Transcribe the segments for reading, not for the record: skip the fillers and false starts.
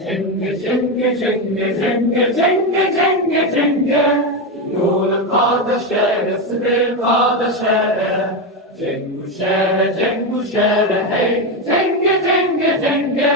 Cenge, cenge, cenge, cenge, cenge, cenge, cenge. Yol kardeşlere, sibel kardeşlere. Cengu şere, hey. Cenge, cenge, cenge.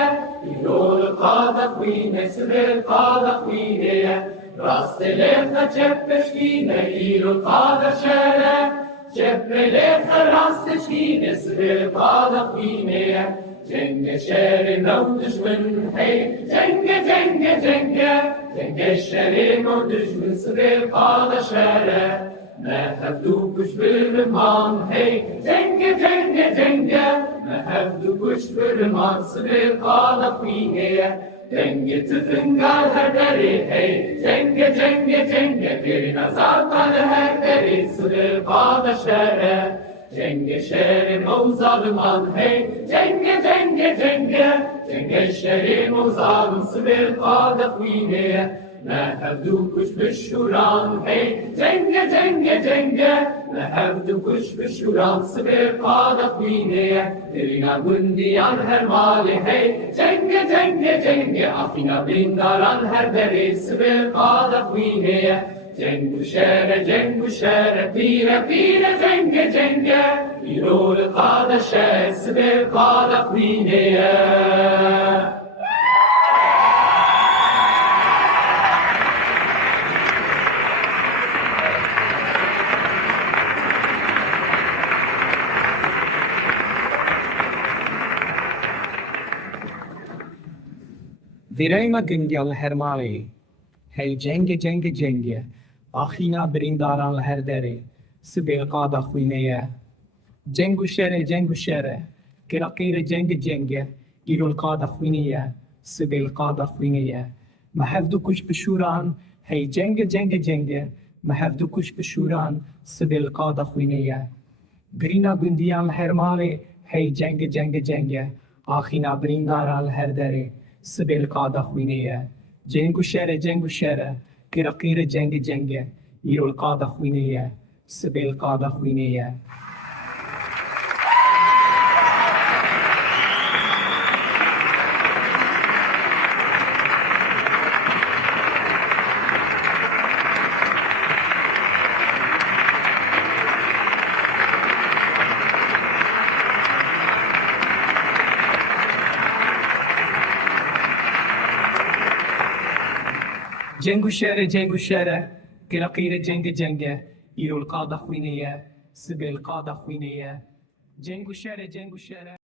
Yol kardeşine, sibel kardeşine. Rastelefne ceppeşine, yol kardeşlere. Ceppelethe rasteşine, sibel kardeşine. Cenge şerin o düşmün hey, cenge cenge cenge. Cenge şerin o düşmün sibel kardeşlere. Mehevdu kuş bölüman hey, cenge cenge cenge. Mehevdu kuş bölüman sibel kardeşine. Cenge tüzüngal her deri hey, cenge cenge cenge. Bir nazar kanı her deri sibel kardeşlere. Cenge şerim o zalıman hey, cenge cenge cenge. Cenge şerim o zalım sibel kardeşine. Mehevdu kuş büşuran hey, cenge cenge cenge. Mehevdu kuş büşuran sibel kardeşine. Derina gündiyan her mali hey, cenge cenge cenge. Afina bindaran her deri sibel kardeşine. Cengu şere, pire, pire, cenge, cenge. Yol kardeşe, sibel kardeşine. Virejma gëndjall hermali, hey cenge cenge cenge. Ahina brindaran her deri, sibel kardeşine. Cengu şere, kirakire cenge cenge. Yol kardeşine, sibel kardeşine. Mehevdu kuş bişuran, hey cenge cenge cenge. Mehevdu kuş bişuran, sibel kardeşine. Grina gündiyan hermali, hey cenge cenge cenge. Ahina brindaran her deri, sibel kardeşine. Cengu şere, kirakire cenge cenge. Yol kardeşine, sibel kardeşine. Cengu şere, kirakire cenge cenge. Yol kardeşine, sibel kardeşine. Cengu şere.